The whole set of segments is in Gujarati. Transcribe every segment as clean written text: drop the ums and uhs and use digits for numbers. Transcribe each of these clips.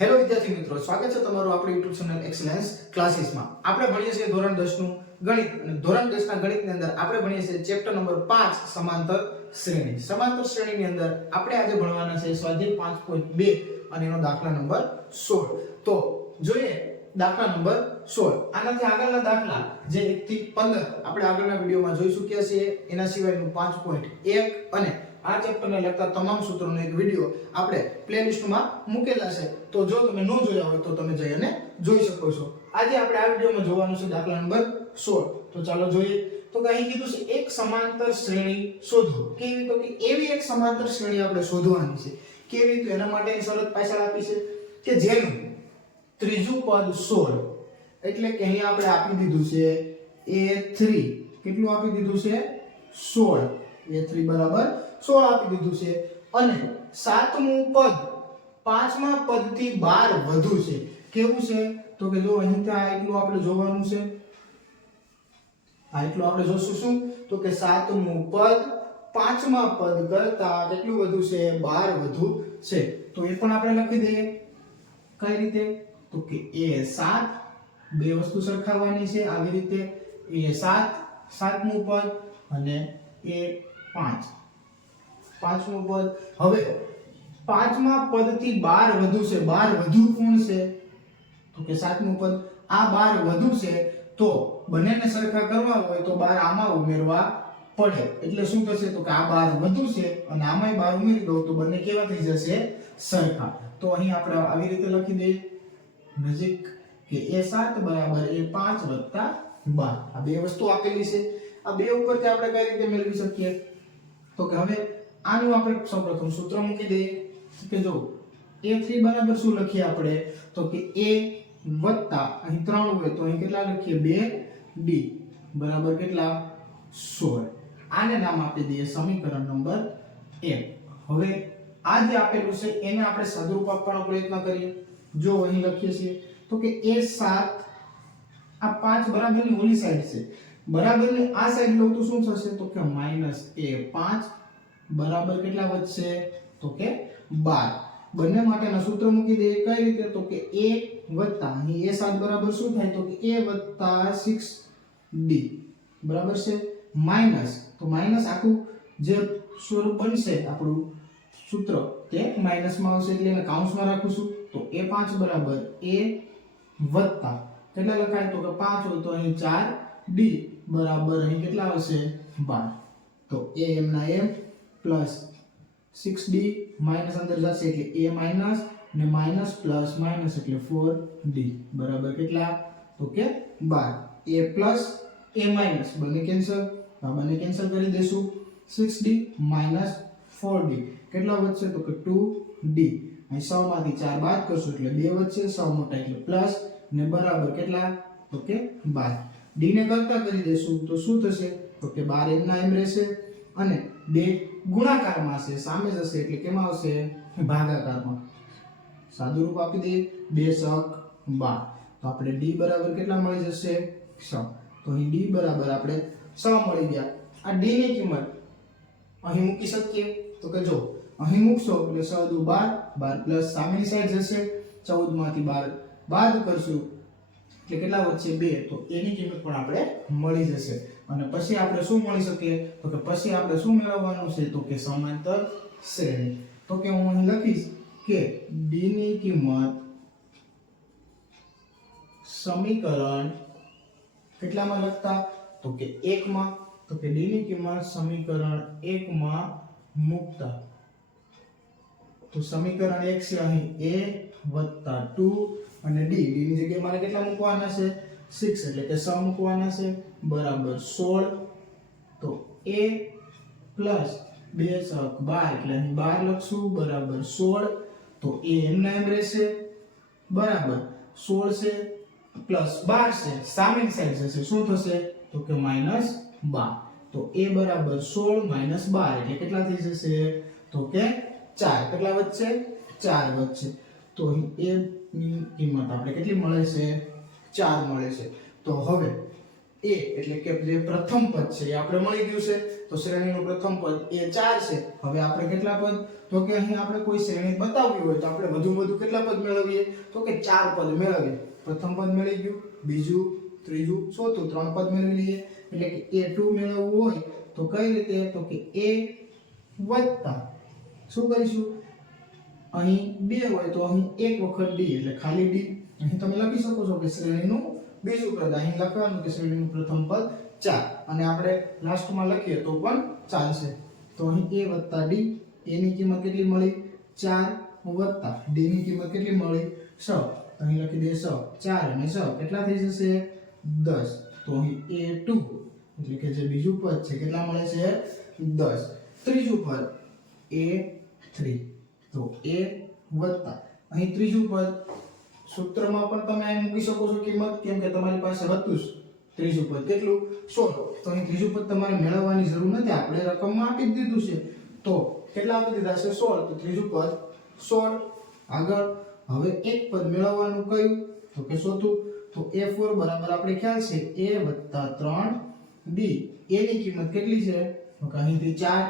હેલો વિદ્યાર્થી મિત્રો, સ્વાગત છે તમારું આપણી YouTube ચેનલ એક્સેલન્સ ક્લાસીસમાં. આપણે ભણીએ છીએ ધોરણ 10 નું ગણિત અને ધોરણ 10 ના ગણિતની અંદર આપણે ભણીએ છીએ ચેપ્ટર નંબર 5 સમાંતર શ્રેણી. સમાંતર શ્રેણીની અંદર આપણે આજે ભણવાના છે સ્વાધ્યાય 5.2 અને એનો દાખલા નંબર 16. તો જોઈએ દાખલા નંબર 16. આનાથી આગળના દાખલા જે 1 થી 15 આપણે આગળના વિડિયોમાં જોઈ ચૂક્યા છીએ. એના સિવાયનું 5.1 અને આ ચેપ્ટરને લગતા તમામ સૂત્રોનો એક વિડિયો આપણે પ્લેલિસ્ટમાં મૂકેલા છે. તો જો તમે ન જોયા હોય તો તમે જઈ અને જોઈ શકો છો. આજે આપણે આ વિડિયોમાં જોવાનું છે દાખલા નંબર 16. તો ચાલો જોઈએ. તો અહીં કીધું છે એક સમાંતર શ્રેણી શોધો. કેવી? તો કે એવી એક સમાંતર શ્રેણી આપણે શોધવાની છે. કેવી? તો એના માટેની શરત પાછળ આપી છે કે જેનું ત્રીજું પદ 16 એટલે કે અહીં આપણે આપી દીધું છે a3. કેટલું આપી દીધું છે? 16. a3 બરાબર 16 આપી દીધું છે અને સાતમું પદ પાંચમા પદથી 12 વધુ છે. કેવું છે? તો કે જો અહીં ત્યાં એટલું આપણે જોવાનું છે. આ એટલું આપણે જોશું. શું? તો કે સાતમું પદ પાંચમા પદ કરતા કેટલું વધુ છે? 12 વધુ છે. તો એ પણ આપણે લખી દઈએ. કઈ રીતે? તો કે a7 બે વસ્તુ સરખાવવાની છે. આવી રીતે a7 સાતમું પદ અને a5 પાંચમું પદ. હવે પાંચમા પદથી 12 વધુ છે. 12 વધુ કોણ છે? તો કે સાતમું પદ. આ 12 વધુ છે તો બંનેને સરખા કરવા હોય તો 12 આમાં ઉમેરવા પડે. એટલે શું થશે? તો કે આ 12 વધુ છે અને આમાંય 12 ઉમેરી દો તો બંને કેવા થઈ જશે? સરખા. તો અહીં આપણે આવી રીતે લખી દઈએ નજીક કે a7 બરાબર a5 વત્તા 12. આ બે વસ્તુ આપેલી છે. આ બે ઉપરથી આપણે કઈ રીતે મેળવી શકીએ? તો કે હવે આનું આપણે સૌપ્રથમ સૂત્ર મૂકી દઈએ કે જો a3 બરાબર શું લખીએ આપણે? તો કે a વત્તા અહીં 3 હોય તો અહીં કેટલા લખીએ? 2d બરાબર કેટલા? 16. આને નામ આપી દઈએ સમીકરણ નંબર 1. હવે આ જે આપેલું છે એને આપણે સદરૂપ આપવાનો પ્રયત્ન કરીએ. જો અહીં લખીએ છીએ તો કે a7 આ 5 બરાબરની ઓલી સાઈડ છે. બરાબરની આ સાઈડ લો તો શું થશે? તો કે -a5 બરાબર કેટલા વધશે? તો કે 12. બંને માટેના સૂત્ર મૂકી દઈએ. કઈ રીતે? તો કે a વત્તા અહીં a7 બરાબર શું થાય? તો કે a વત્તા 6d બરાબર છે માઈનસ. તો માઈનસ આખું જે સ્વરૂપ બનશે આપણું સૂત્ર તે માઈનસમાં આવશે એટલે એને કાઉન્સમાં રાખીશું. તો a5 બરાબર a વત્તા કેટલા લખાય? તો કે 5 હોય તો અહીં 4d બરાબર અહીં કેટલા આવશે? 12. તો a m ના m પ્લસ 6d માઈનસ અંદર જશે એટલે a માઈનસ ને માઈનસ પ્લસ માઈનસ એટલે 4d બરાબર કેટલા? તો કે 12. a પ્લસ a માઈનસ બંને કેન્સલ. આ બંને કેન્સલ કરી દેશું. 6d માઈનસ 4d કેટલા વધશે? તો કે 2d. અહીં 100 માંથી 4 બાદ કરશું એટલે 2 વધશે. 100 મોટા એટલે પ્લસ ને બરાબર કેટલા? તો કે 12. d ને કરતા કરી દેશું તો શું થશે? તો કે 12 એમના એમ રહેશે અને 2 ગુણાકારમાં છે સામે જશે એટલે કેમાં આવશે? ભાગાકારમાં. સાદું રૂપ આપી દઈએ 2 * 12. તો આપણે d બરાબર કેટલા મળી જશે? 6. તો અહીં d બરાબર આપણે 6 મળી ગયા. આ d ની કિંમત અહીં મૂકી શકીએ. તો કે જો અહીં મૂકશો એટલે 6 * 12 12 પ્લસ સામેની સાઈડ જશે 14 માંથી 12 બાદ કરશું એટલે કેટલા વધશે? 2. તો એની કિંમત પણ આપણે મળી જશે. અને પછી આપણે શું મળી શકે? તો કે પછી આપણે શું મેળવવાનું છે? તો કે સમાંતર શ્રેણી. તો કે હું અહીં લખીશ કે d ની કિંમત સમીકરણ કેટલામાં લખતા? તો કે 1 માં. તો કે d ની કિંમત સમીકરણ 1 માં મૂકતા તો સમીકરણ 1 છે અહીં a વત્તા 2 અને d ની જગ્યાએ મારે કેટલા મૂકવાના છે? 6 એટલે કે 6 મૂકવાના છે બરાબર 16. તો a પ્લસ 2 * 12 એટલે અહીં 12 લખશું બરાબર 16. તો a એમના એમ રહેશે બરાબર 16 છે પ્લસ 12 છે સામેની સાઈડ જશે શું થશે? તો કે -12. તો a બરાબર 16 - 12 એટલે કેટલા થઈ જશે? તો કે 4. કેટલા વધશે? 4 વધશે. તો અહીં a ની કિંમત આપણે કેટલી મળે છે? 4 મળે છે. તો હવે a એટલે કે જે પ્રથમ પદ છે એ આપણે મળી ગયું છે. તો શ્રેણીનું પ્રથમ પદ એ 4 છે. હવે આપણે કેટલા પદ, તો કે અહીં આપણે કોઈ શ્રેણી બતાવવી હોય તો આપણે વધુ કેટલા પદ મેળવીએ, તો કે 4 પદ મેળવીએ. પ્રથમ પદ મળી ગયું, બીજું, ત્રીજું, ચોથું, 3 પદ મેળવી લઈએ. એટલે કે a2 મેળવવું હોય તો કઈ રીતે, તો કે a વત્તા શું કરીશું, અહીં 2 હોય તો અહીં એક વખત d એટલે ખાલી d. અહીં તમે લખી શકો છો કે શ્રેણીનું બીજું પદ, અહીં લખવાનું કે શ્રેણીનું પ્રથમ પદ 4 અને આપણે લાસ્ટમાં લખીએ તો પણ ચાલશે. તો અહીં a વત્તા d, a ની કિંમત કેટલી મળી 4 વત્તા d ની કિંમત કેટલી મળી 6. અહીં લખી દઈએ 6, 4 અને 6 કેટલા થઈ જશે 10. તો અહીં a2 એટલે કે જે બીજું પદ છે કેટલા મળે છે 10. ત્રીજું પદ a3, તો a વત્તા અહીં ત્રીજું પદ સૂત્રમાં પણ તમે અહીં મૂકી શકો છો કિંમત, કેમ કે તમારી પાસે હતું જ ત્રીજું પદ કેટલું 16. તો અહીં ત્રીજું પદ તમારે મેળવવાની જરૂર નથી, આપણે રકમમાં આપી જ દીધું છે. તો કેટલા આપી દીધા છે 16, તો ત્રીજું પદ 16. આગળ હવે એક પદ મેળવવાનું કયું, તો કે ચોથું. તો a4 બરાબર આપણે ખ્યાલ છે a વત્તા 3d. a ની કિંમત કેટલી છે, તો કે અહીંથી 4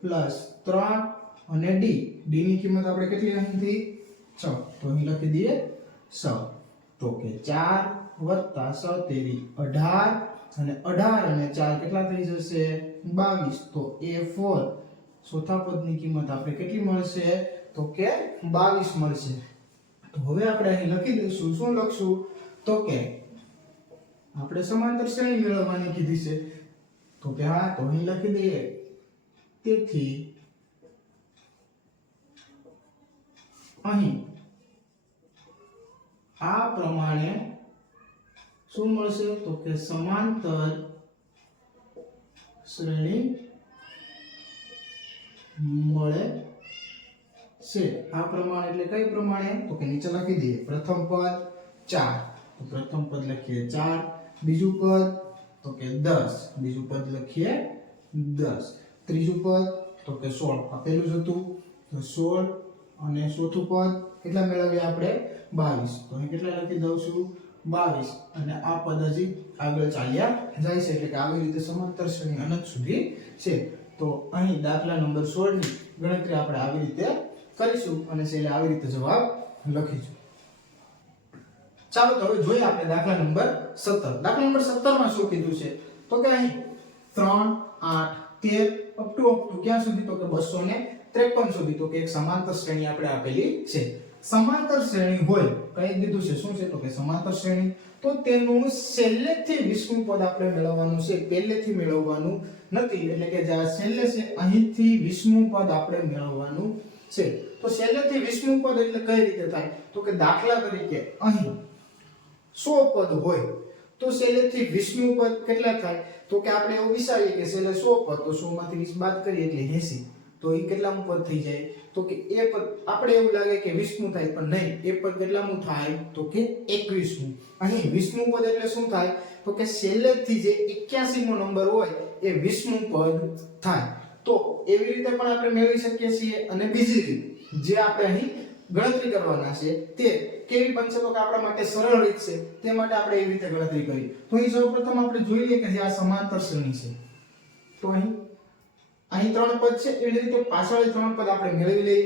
પ્લસ 3 અને d. d ની કિંમત આપણે કેટલી અહીંથી 6. તો અહીં લખી દઈએ 6. તો કે 4 વત્તા 6 તેરી 18 અને 18 અને 4 કેટલા થઈ જશે 22. તો a4 ચોથા પદની કિંમત આપણે કેટલી મળશે, તો કે 22 મળશે. તો હવે આપણે અહીં લખી દઈશું, શું લખશું, તો કે આપણે સમાંતર શ્રેણી મેળવવાની કીધી છે. તો કે હા, તો અહીં લખી દઈએ તેથી અહીં આ પ્રમાણે શું મળશે, તો કે સમાંતર શ્રેણી મળે છે. આ પ્રમાણે એટલે કઈ પ્રમાણે, તો કે નીચે લખી દઈએ પ્રથમ પદ 4, તો પ્રથમ પદ લખીએ 4, બીજું પદ તો કે 10, બીજું પદ લખીએ 10, ત્રીજું પદ તો કે 16, આ પહેલું જ હતું તો 16 અને ચોથું પદ કેટલા મેળવ્યા આપણે 22. તો અહીં કેટલા લખી દઉં છું 22 અને આ પદ હજી આગળ ચાલ્યા જાય છે, એટલે કે આવી રીતે સમાંતર શ્રેણી અનંત સુધી છે. તો અહીં દાખલા નંબર 16 ની ગણતરી આપણે આવી રીતે કરીશું અને છેલ્લે આવી રીતે જવાબ લખીશું. ચાલો તો હવે જોઈએ આપણે દાખલા નંબર 17. દાખલા નંબર 17 માં શું કીધું છે, તો કે અહીં 3, 8, 13 અપ ટુ ક્યાં સુધી, તો કે 253 સુધી. તો કે એક સમાંતર શ્રેણી આપણે આપેલી છે. સમાંતર શ્રેણી હોય કઈ દીધું છે, શું છે, તો કે સમાંતર શ્રેણી. તો તેનું છેલ્લેથી 20મું પદ આપણે મેળવવાનું છે, પહેલેથી મેળવવાનું નથી. એટલે કે જે છેલ્લે છે અહીંથી 20મું પદ આપણે મેળવવાનું છે. તો છેલ્લેથી 20મું પદ એટલે કઈ રીતે થાય, તો કે દાખલા તરીકે અહીં 100 પદ હોય તો છેલ્લેથી 20મું પદ કેટલા થાય, તો કે આપણે એવું વિચારીએ કે છેલ્લે 100 પદ, તો 100 માંથી 20 બાદ કરીએ એટલે 80. તો એ કેટલામું પદ થઈ જાય, તો કે એ પદ આપણે એવું લાગે કે 20મું થાય, પણ નહીં, એ પદ કેટલામું થાય, તો કે 21મું. અહીં 20મું પદ એટલે શું થાય, તો કે છેલ્લેથી જે 81મો નંબર હોય એ 20મું પદ થાય. તો એવી રીતે પણ આપણે મેળવી શકીએ છીએ. અને બીજી રીત જે આપણે અહીં ગણતરી કરવાના છે તે કેવી બનશે, તો કે આપણા માટે સરળ રીત છે, તે માટે આપણે એવી રીતે ગણતરી કરી. તો અહીં સૌપ્રથમ આપણે જોઈ લઈએ કે જે આ સમાંતર શ્રેણી છે, તો અહીં 3 પદ છે, એવી રીતે પાછળ 3 પદ આપણે મેળવી લઈએ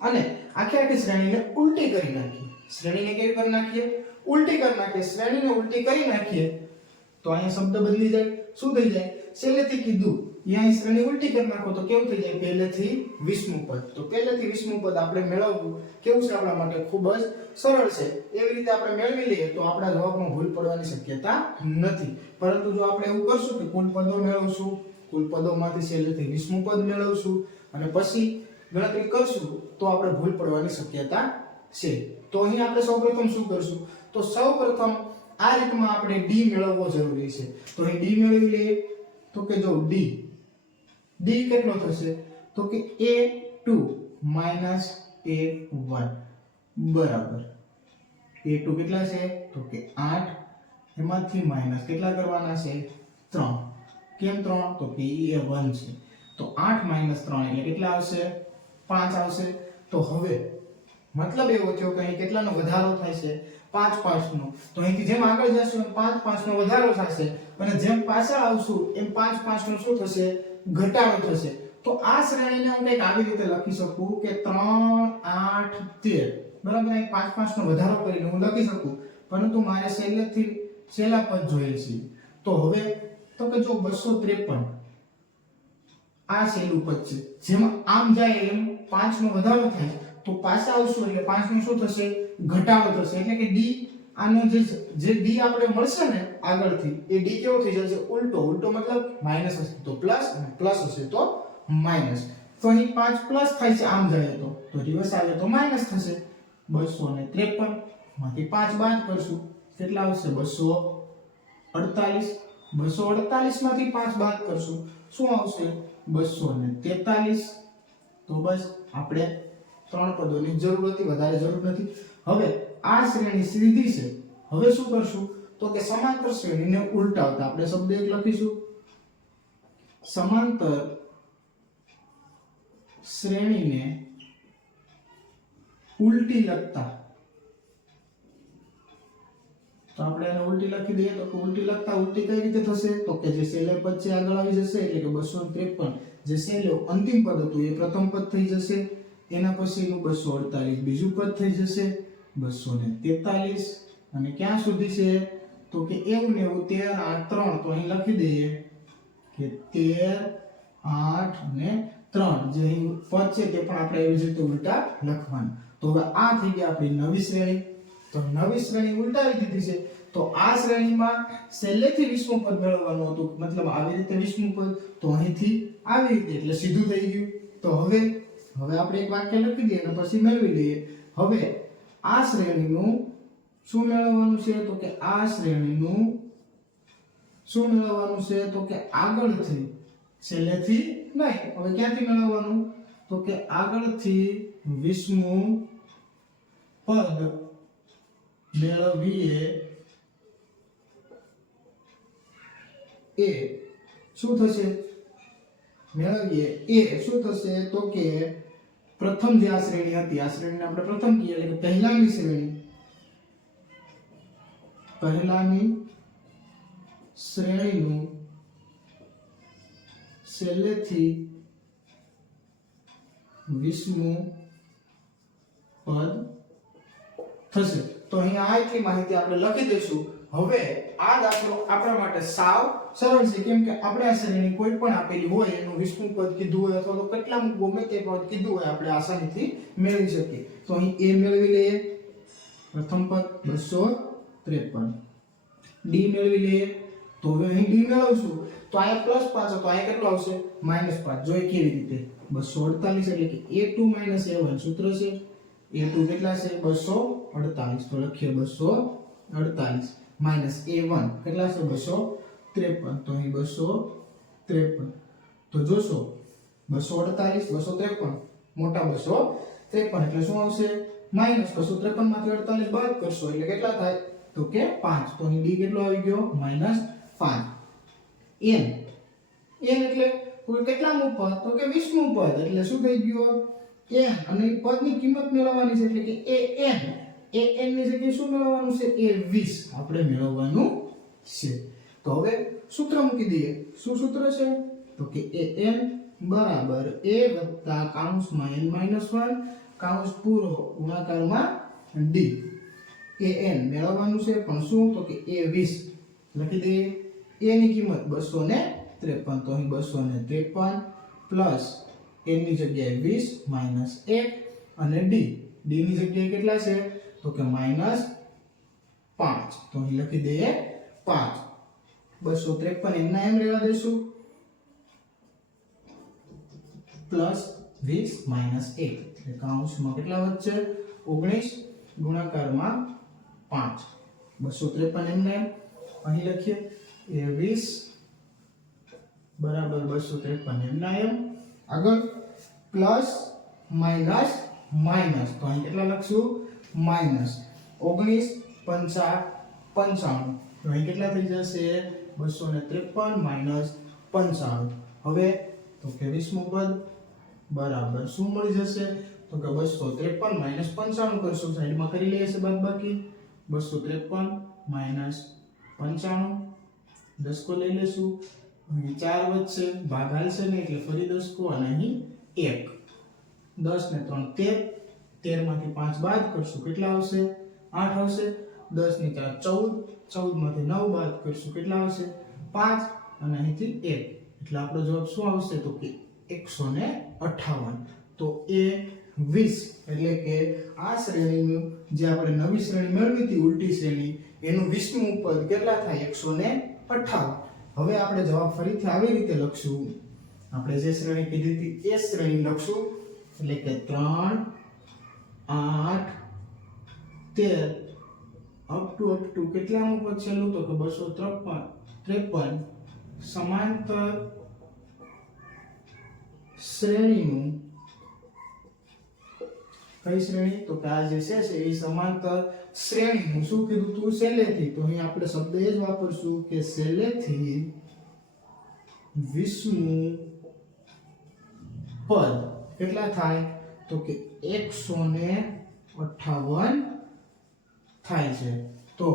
અને આખી શ્રેણીને ઉલટી કરી નાખીએ. શ્રેણીને કેવી કરી નાખીએ, ઉલટી કરી નાખીએ. શ્રેણીને ઉલટી કરી નાખીએ તો અહીંયા શબ્દ બદલી જાય. શું થઈ જાય, છેલ્લેથી કીધું અહીં શ્રેણી ઉલટી કરી નાખો તો કેવું થઈ જાય, પહેલેથી 20મું પદ. તો પહેલેથી 20મું પદ આપણે મેળવવું કેવું છે, આપણા માટે ખૂબ જ સરળ છે. એવી રીતે આપણે મેળવી લઈએ તો આપણા જવાબમાં ભૂલ પડવાની શક્યતા નથી. પરંતુ જો આપણે એવું કરશું કે કુલ પદો મેળવશું, કુલ પદોમાંથી છેલ્લેથી 20મું પદ મેળવશું અને પછી ગણતરી કરશું તો આપણે ભૂલ પડવાની શક્યતા છે. તો અહીં આપણે સૌપ્રથમ શું કરશું, તો સૌપ્રથમ આ રીતમાં આપણે d મેળવવો જરૂરી છે. તો અહીં d મેળવી લઈએ. તો કે જો d કેટલો થશે, તો કે a2 a1 બરાબર a2 કેટલા છે, તો કે 8, એમાંથી માઈનસ કેટલા કરવાના છે 3. કેમ 3, તો કે એ 1 છે. તો 8 - 3 એટલે કેટલા આવશે, 5 આવશે. તો હવે મતલબ એવો થયો કે અહીં કેટલાનો વધારો થાય છે 5 5નો. તો અહીંથી જેમ આગળ જશું એમ 5 5નો વધારો થશે અને જેમ પાછળ આવશું એમ 5 5નો શું થશે ઘટાડો થશે. તો આ શ્રેણીને હું કંઈક આવી રીતે લખી શકું કે 3 8 13 બરાબર. અહીં 5 5નો વધારો કરીને હું લખી શકું, પરંતુ મારે છેલ્લેથી છેલ્લા પદ જોઈએ છે. તો હવે તો કે જો 253 આ છેલ્લું પદ છે, જેમાં આમ જાય એમ 5 નો વધારો થાય તો પાછા આવશું એટલે 5 નો શું થશે ઘટાડો થશે. એટલે કે ડી આનો જે ડી આપણે મળશે ને આગળથી એ ડી કેવો થઈ જશે ઉલટો. ઉલટો મતલબ માઈનસ હશે તો પ્લસ અને પ્લસ હશે તો માઈનસ. તો અહીં 5 પ્લસ થાય છે આમ જાય તો રિવર્સ આવે તો માઈનસ થશે. 253 માંથી 5 બાદ કરશું કેટલા આવશે 248. 248 માંથી 5 બાદ કરશું શું આવશે 243. તો બસ આપણે 3 પદોની જરૂર હતી, વધારે જરૂર નથી. હવે આ શ્રેણી સીધી છે. હવે શું કરશું તો કે સમાંતર શ્રેણીને ઉલટાવતા આપણે શબ્દ એક લખીશું, સમાંતર શ્રેણીને ઉલટી લખતા. તો આપણે એને ઉલટી લખી દઈએ. તો ઉલટી લખતા ઉલટી કઈ રીતે થશે તો કે જે છેલ્લે પદ છે આગળ આવી જશે એટલે કે 253 જે છેલ્લું અંતિમ પદ હતું એ પ્રથમ પદ થઈ જશે. એના પછીનું 248 બીજું પદ થઈ જશે. 243 અને ક્યાં સુધી છે તો કે એવું ને એવું 13 8 3. તો અહીં લખી દઈએ કે 13 8 અને 3 જે અહીં પદ છે તે પણ આપણે એવી જ રીતે ઉલટા લખવાનું. તો હવે આ થઈ ગઈ આપણી નવી શ્રેણી. તો નવી શ્રેણી ઉલટાવી દીધી છે. તો આ શ્રેણીમાં છેલ્લેથી 20મું પદ મેળવવાનું હતું, મતલબ આવી રીતે 20મું પદ, તો અહીંથી આવી રીતે એટલે સીધું થઈ ગયું. તો હવે આપણે એક વાક્ય લખી દઈએ અને પછી મેળવી લઈએ. હવે આ શ્રેણીનું શું મેળવવાનું છે તો કે આ શ્રેણીનું શું મેળવવાનું છે તો કે આગળથી છેલ્લેથી નહીં. હવે ક્યાંથી મેળવવાનું તો કે આગળથી 20મું પદ મેળવીએ એ શું થશે મેળવીએ એ શું થશે તો કે પ્રથમ જે આ શ્રેણી હતી આ શ્રેણીને આપણે પ્રથમ કહીએ એટલે કે પહેલાની શ્રેણીનું છેલ્લેથી 20મું પદ થશે. તો અહીંયા આ એટલી માહિતી આપણે લખી દઈશું. હવે આ દાખલો આપણા માટે સાવ સરળ છે, કેમ કે આપણે આ શ્રેણી કોઈ પણ આપેલી હોય એનું 20મું પદ કીધું હોય અથવા તો કેટલામું ગમે તે પદ કીધું હોય આપણે આસાનીથી મેળવી શકીએ. તો અહીં a મેળવી લઈએ, પ્રથમ પદ 253. ડી મેળવી લઈએ. તો હવે અહીં ડી મેળવશું તો અહીંયા +5 તો અહીંયા કેટલું આવશે -5. જોઈએ કેવી રીતે 248 એટલે કે a2 a1 સૂત્ર છે. a2 કેટલા છે 248. તો લખીએ 248 માઈનસ a1 કેટલા છે 253. તો અહીં 253. તો જોશો 248 253 મોટા 253 એટલે શું આવશે -253 માંથી 48 બાદ કરશો એટલે કેટલા થાય તો કે 5. તો અહીં ડી કેટલો આવી ગયો -5. n એટલે કોઈ કેટલામું પદ તો કે 20મું પદ એટલે શું થઈ ગયો n. અને પદની કિંમત મેળવવાની છે એટલે કે an ની જગ્યાએ શું મેળવવાનું છે a20 આપણે મેળવવાનું છે. તો હવે સૂત્ર મૂકી દઈએ. શું સૂત્ર છે તો કે an બરાબર a વત્તા કૌંસમાં n - 1 કૌંસ પૂરો ગુણાકારમાં d. an મેળવવાનું છે પણ શું તો કે a20 લખી દઈએ. a ની કિંમત 253. તો અહીં 253 પ્લસ n ની જગ્યાએ 20 માઈનસ 1 અને d ની જગ્યાએ કેટલા છે તો કે -5. તો અહીં લખી દઈએ 5. 253 એમના એમ રહેવા દેશું પ્લસ 20 માઈનસ 1 એટલે કૌંસમાં કેટલા વધશે 19 ગુણાકારમાં 5. 253 એમના એમ અહીં લખીએ a20 બરાબર 253 એમના એમ. આગળ પ્લસ માઈનસ માઈનસ તો અહીં કેટલા લખશું -19 5 55. તો અહીં કેટલા થઈ જશે 253 55. હવે તો કે 20મું પદ બરાબર શું મળી જશે તો તો કે 253 માઈનસ 95 કરશું, સાઈડમાં કરી લઈએ છે બાદબાકી. 253 માઈનસ 95, 10 કો લઈ લેશું, અહીં 4 વધશે, ભાગ હાલશે ને એટલે ફરી 10 કો અને અહીં 1. 10 ને 3 13, 13 માંથી 5 બાદ કરશું, કેટલા આવશે? 8 આવશે. 10 ની 4 14, 14 માંથી 9 બાદ કરશું, કેટલા આવશે? 5 અને અહીંથી 1, એટલે આપણો જવાબ શું આવશે? તો કે 158. તો એ 20 એટલે કે આ શ્રેણીનું જે આપણે નવી શ્રેણી મેળવી હતી ઉલટી શ્રેણી, એનું 20મું પદ કેટલા થાય? 158. હવે આપણે જવાબ ફરીથી આવી રીતે લખશું. આપણે જે શ્રેણી કીધી હતી એ શ્રેણી લખશું, એટલે કે 3 8 13 અપ ટુ કેટલામું પદ છેલ્લું? તો કે 253 સમાંતર શ્રેણીનું, કઈ શ્રેણી? તો કે આ જે છે એ સમાંતર શ્રેણીનું શું કીધું તું? છેલ્લેથી. તો અહીં આપણે શબ્દ એ જ વાપરશું કે છેલ્લેથી 20મું પદ કેટલા થાય? તો કે 158 થાય છે. તો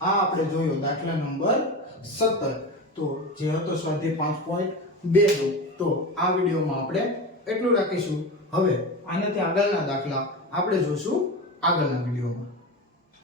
આ આપણે જોયો દાખલા નંબર 17. તો જે હતો સ્વાધ્યાય 5.2. તો આ વિડીયોમાં આપણે એટલું રાખીશું. હવે આનાથી આગળના દાખલા આપણે જોશું આગળના વિડીયોમાં.